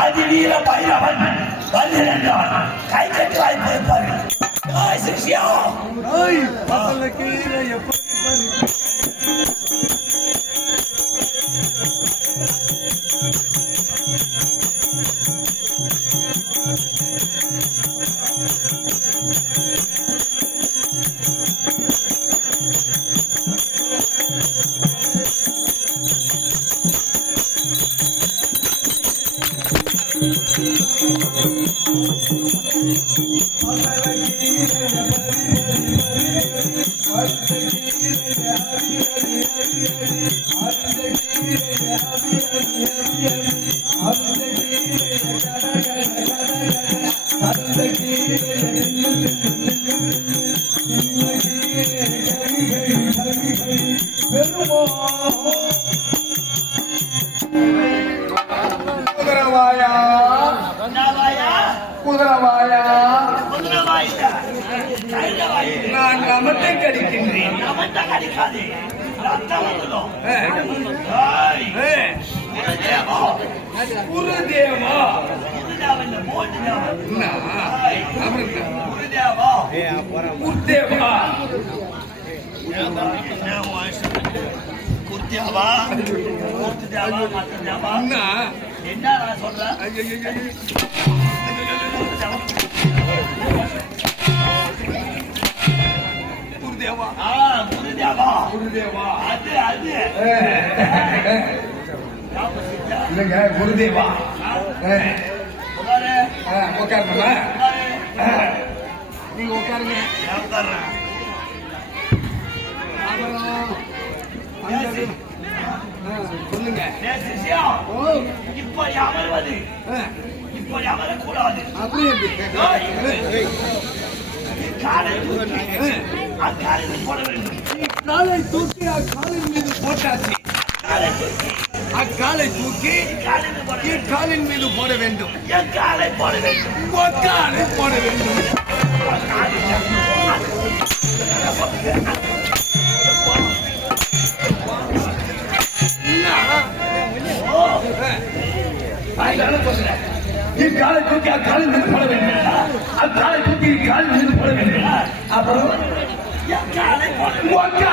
அதிவீர பைரவன் வருகிறான். கை கட்டி வாய்ப்பு இருப்பார்கள். சிஷ்யா நான் நமத்தை கடிக்கின்றேன். என்ன சொல்றேன் குருதேவா குருதேவா குருதேவா அது அது இல்லைங்க குருதேவா உட்காருங்களா நீங்க உட்காருங்க சொல்லுங்க இப்ப அமர்வது இப்ப அமரக்கூடாது அப்படியே காலை போட வேண்டும். காலை தூக்கி அக்காலின் மீது போட்டாச்சு. அக்காலை தூக்கி காலின் மீது போட வேண்டும். காலை போட வேண்டும். காலை போட வேண்டும். காலை தூக்கி அக்காலின் மீது போட வேண்டும். அக்காலை தூக்கி காலின் மீது போட வேண்டும். அப்புறம் காலை போட வேண்டும்.